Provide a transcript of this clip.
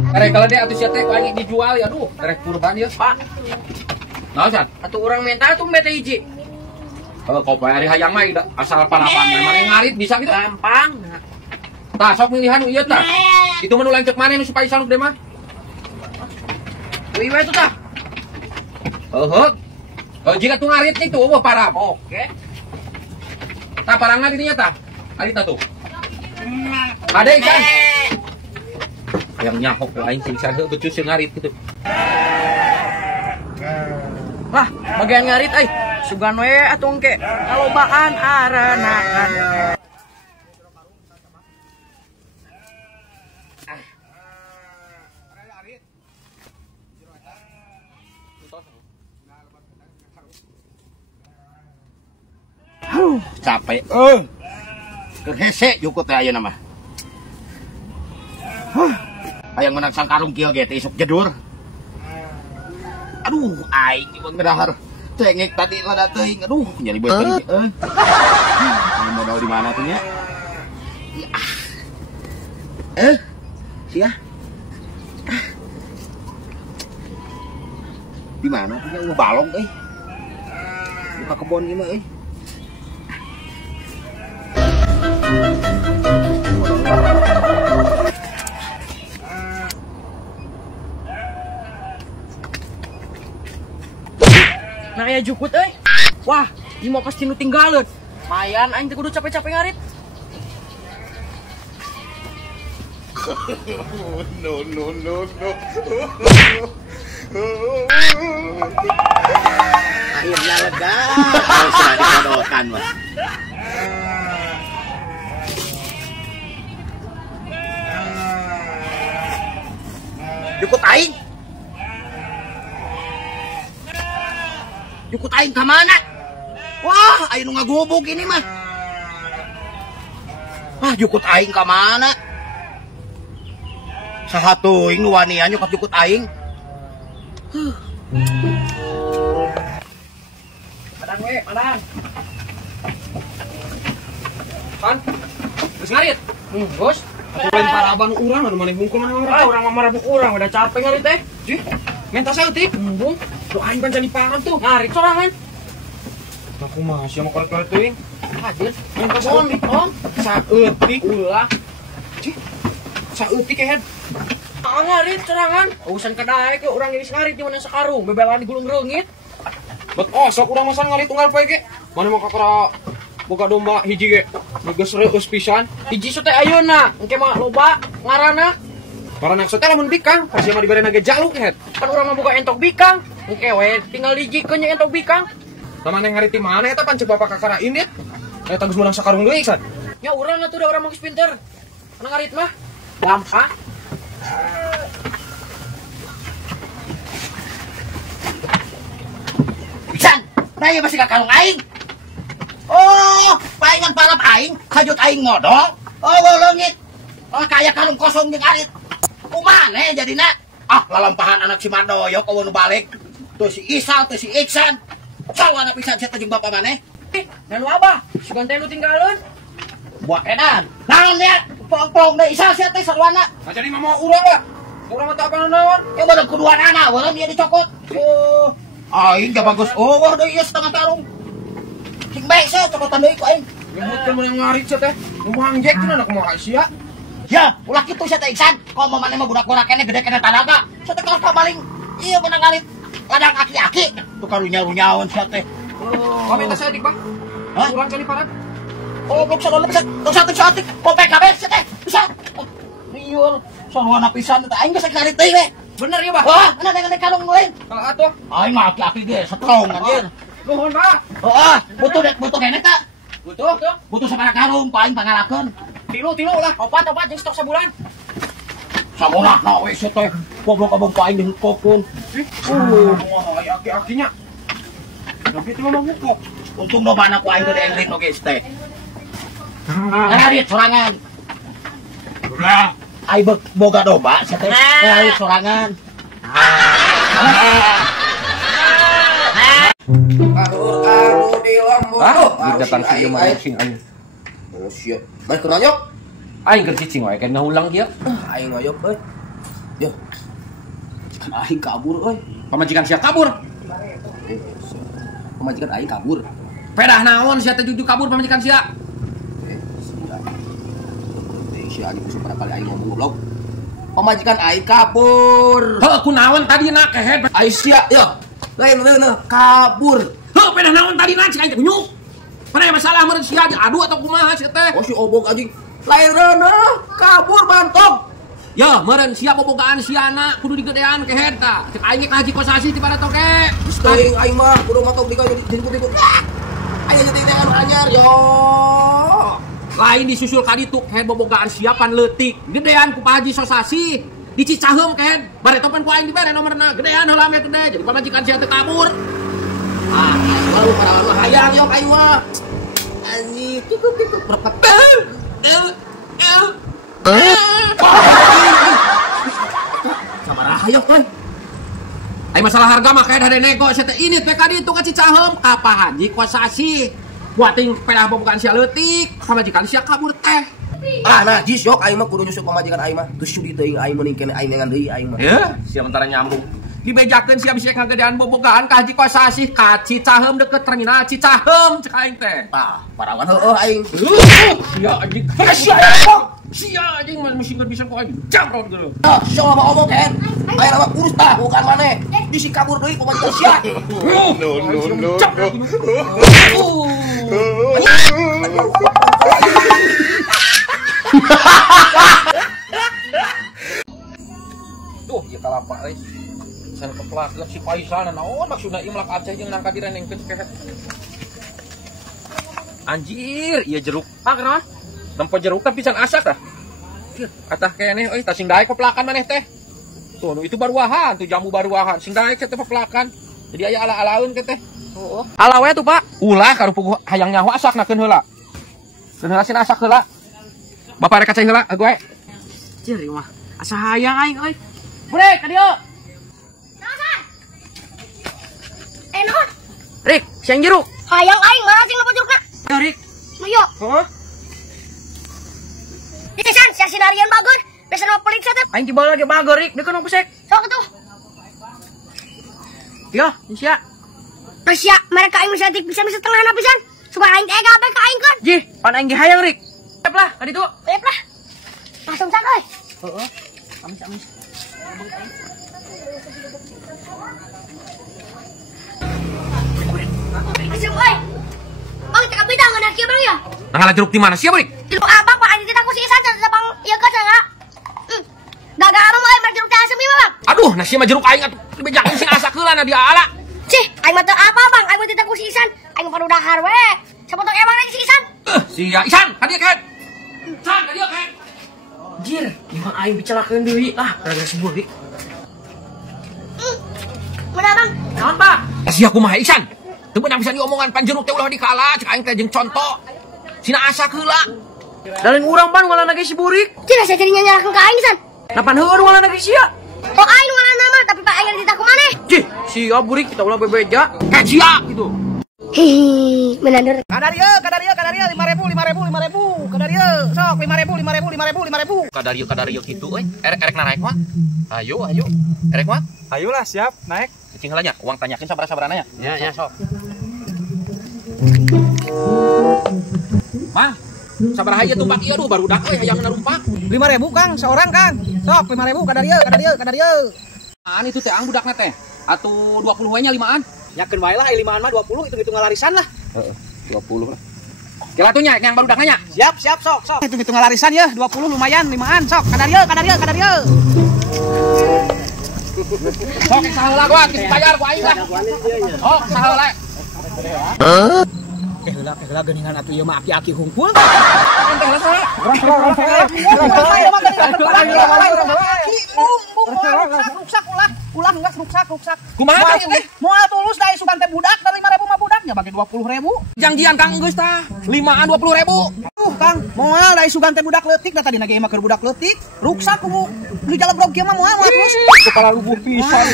Karek kalau dia atuh sia teh aing dijual ya aduh, karek kurban ya. Pak, Naon san? atuh urang mental tuh bete hiji. Kalau kopi hari hayang mah asal palapan mah ngarit bisa gitu. Gampang. Tah sok milihan ieu tah. Itu mah nu lanceuk maneh nu supaya sanuk deh mah. Wih itu tah. Heuh. Oh jika tuh ngarit itu wah parah. Oke. Tah parangna di dinya tah. Ari tah tuh. Ada ikan. Yang nyahok aing singsan heuh becus yang ngarit gitu. Wah, bagian ngarit ai. Sugan we atuh engke. Kalobaan arenakan. Capek kerhese jukut teh ayeuna mah. Hayang menang sangkarung kieu ge teh isuk jedur. Aduh aing ibang ngedahar cengek tadi lada teuing. Aduh nyari beuteung ini modal di mana tuh nya? Sia di mana tuh nya balong buka kebon ieu mah Nah ya jukut euy. Wah, ieu mah pasti nu tinggalin. Mayan aing teh kudu capek-capek ngarit. No. Akhirnya lega. Kalau sudah dikodokan mah. Jukut aing ka mana? Wah, aing nu ngagubuk ini mah. Wah, jukut aing ka mana? Saha teuing nu wani nyokot jukut aing? Padang we, padang. Kan? Geus ngarit. Bos. Atuh lain paraban urang anu maneh hungkul maneh Ah, urang mah marabuk urang udah capek ngarit teh. Jih, menta saeutik. Bung, Lu aing pan caliparan tuh. ngarit sorangan. Aku mah sia mah korek-korek teuing. Hadir. Menta saeutik. Saeutik ulah. Jih. Saeutik kehead. Ngarit sorangan. Urusan kadae ke urang geus ngarit di mana sakarung bebelan di gulung reungit. Bet sok urang masan ngarit tunggal poe ge. Mana mau kakara boga domba hiji ge. Geus reueus pisan. Hiji teh ayeuna, engke mah loba ngaranna. Barana teh lamun bikang, pasti mah dibere ge jaluk head. Kan urang mah boga entok bikang. Engke we tinggal dijikeun nya entok bikang. Tamane ngarit di mana eta pan cek bapak kakara ini. Eta geus meunang sakarung deui san. Ya urang atuh da urang mah geus pinter. Kana ngarit mah gampang. Pisan, nah ieu masih kakalung aing. Oh, paingan palap aing, hajut aing modal. Oh, leungit. Oh, kaya kalung kosong jeung arit. Kumane jadina? Ah, lalampahan anak si Mandoyok eueuh nu balik. Tuh si Isal, tuh si Iksan. Salwana pisan sia jeung bapa maneh. Dan abah, sugan teh nu tinggalin. Buat edan. Naon ya? Pong-pong deui Isal sia teh salwana. Aja di mah mau urang lah. Urang mah teu apa naon. Ya bener kuduan anak, weuleuh dia dicokot. Oh, aing ge bagus. Oh, wah deui ieu setengah karung. Sing bae sia cokotan deui ku aing. Nyebutkeun mun ngarit sia teh. Nu mangjek cenah kumaha sia. Ya, ulah kitu sia teh Iksan. Komo maneh mah budak-budak kene gede kene tanaga. Sia teh kaos paling ieu menang ngarit. Ladang aki-aki. Tuh karunya-runyaon sia teh. Oh, minta saya dik, Pak. Hah? Urang caliparan. Oh, belum salah bisa. Tong satu-satu kopek kabeh sia teh. Bisa. Liur, sarwana pisan teh aing geus ngarit deui we. Bener ya, Bah? Wah, mana dengan kalung lain? Kalau atuh. Aing mah aki-aki ge strong anjir. Nuhun, Pak. Oh, butuh kene ta? Butuh. Butuh sabaraha karung ku aing pangalakeun. Tilu lah. Opat jeung stok sabulan. Samonahna we sia teh. Goblok-goblok ku aing dihukupkeun. Wah, aki-akinya. Tapi itu mah bukok. Untung domana ku aing teh engling oge teh. Ngarit sorangan. Ulah, aing boga domba sia teh. Ngarit sorangan. Aduh di lambu. Datang si ieu mah sing aing. Oh sia. Bae keur nyok. Aing keur cicing wae kan ngahulang kieu. Aing ngoyok euy. Ya. Kan aing kabur euy. Pamajikan sia kabur. Pemajikan aing kabur. Pedah naon sia teh juju kabur pamajikan sia. Si aing kudu pada kali aing ngomong goblok. Pemajikan aing kabur. Heuh kunaon tadi na kehead. Aing sia ya. Lain kabur. Heuh pedah naon tadi na cik aing teh nyuk. Mana masalah meureun sia adu atau kumaha sia teh? Oh si obok anjing. Lain kabur bantok. Ya, meureun sia bobogaan siana kudu digedean kehead tah. Cek aing ka haji kosasi ti pada toke. Teuing aing mah kudu matok di kau dijemput-jemput. Aya jadi teh anu anyar yo. Lain disusul ka ditu kehead bobogaan siapan leutik. Gedean ku Pak Haji Sosasi. Di Cicaheum kehead. Baretopan ku aing dibere nomerna. Gedean heula ame gede. Jadi pamajikan sia teh kabur. Ah, baru parawan mah hayang yo aing mah. Anjing kikuk berapa. Sabaraha yo euy. Ai masalah harga mah kayak ada nego sia teh ini teh ka ditu ka Cicaheum ka Pak Haji Kosasi. Buating pedah bobogaan sia leutik, pamajikan sia kabur teh. Ah nah jis yok aing mah kudu nyusul pamajikan aing mah. Geus sudi teuing aing meuning kene aing ngan deui aing mah. Ya, sia mentara nyambung. Dibejakeun sia bisa ngagedean bobogaan ka Haji Kosasi ka Cicaheum deket terminal Cicaheum cek aing teh. Ah, parawan heueuh aing. Sia anjing. Sia anjing mesti bisa kok anjing. Jamrot geuleuh. Ah, sia mah omong kan. Aing mah urus tah bukan maneh. Bisi kabur deui pamajikan sia. No. Duh, ieu kalapa euy. San keplak si Faisal naon maksudna ieu melak Aceh jeung nangka direnengkeun kehet. Anjir, ieu jeruk. Ah, kenapa? Nempo jeruk kan pisan asak tah. Atah keneh euy, tah sing daek peplakan maneh teh. Tuh, itu baruahan, tuh jamu baruahan. Sing daek teh peplakan. Jadi aya ala-alaeun teh. Heuh. Ala we tuh, Pak. Ulah karupuh hayang nyaho asaknakeun heula. Keun heula sina asak heula. Bapak rek kacai heula, gue. Ciri mah. Asa hayang aing euy. Brek, ka dieu. Enak. Rik, siang jeruk. Hayang aing mana sing lepas jerukna? Ya, Rik. Ayo. Heuh? Disan, sia sinarian bagus. Biasa nama pelik teh. Aing tiba lagi bagor, Rik. Deukeun nu pesek. Sok atuh. Ya, sia. Sia, mereka aing bisa tengahna pisan. Supaya aing teh gabe ka aing kan. Jih, pan aing ge hayang, Rik. Tep lah, ka ditu. Tep lah. Langsung sak euy. Heeh. Amis. Asem euy. Bang, teh beda ngeunak kieu Bang ya. Nah, jeruk di mana sih, Brik? Di lu abang Pak Andi kita ku si Isan cenah Bang ieu ka cenah. Gagal abang euy mar jeruk teh asem ieu Bang. Aduh, nasi mah jeruk aing atuh dibejakeun sing asak heula na dia ala. Cih, aing mah teu apa Bang, aing mah teh ku si Isan. Aing mah dahar we. Sapotok emang lagi si Isan. Sia Isan, ka dieu kehet. Isan, ka dieu kehet. Jir, imah aing bicarakeun deui. Ah, gara-gara sebuah, Rik. Mana Bang? Naon, Pak? Sia kumaha Isan? Teu beunang bisa diomongan pan jeruk teh ulah dikala cek aing teh jeung conto. Sina asak heula. Dalin urang pan ngaranna ge si Burik. Cina saya jadinya nyalahkan ka aing Isan. Napan heueur ngaranna ge sia? Oh aing ngaranna mah tapi Pak aing ditah ku maneh. Jih, sia Burik kita ulah bebeja. Kayak sia gitu. Hihi, menander. Kadarieu 5.000. Kadarieu, sok 5.000. Kadarieu kitu euy. Erek naik mah. Ayo. Erek mah. Ayolah siap naik. Cing heula nya, uang tanyakeun sabaraha-sabarana nya. Ya sok. Mang, sabaraha ieu tumpak ieu barudak euy hayang narumpak. 5.000 Kang seorang Kang. Sok 5.000 kadarieu. An itu teh ang budakna teh. Atuh 20 we nya 5an. Nyakeun wae lah 5an mah 20 hitung-hitung larisan lah. Heeh, 20 lah. Kira tuh nya yang barudak nya. Siap sok. Hitung-hitung larisan ya 20 lumayan 5an sok. Kadarieu. Sok saheula gua geus bayar ku aing lah. Sok saheula. Heula geuningan atuh ieu mah aki-aki hungkul. Ruksak ulah geus ruksak. Kumaha teh teh? Moal tulus da isukan teh budak da 5.000 mah budaknya bagi 20.000. Janjian Kang geus tah. 5an 20.000. Kang, moal da isukan teh budak leutik da tadi nage mah keur budak leutik. Ruksak ku nu jalebrog kieu mah moal terus. Kepala lubuh pisan.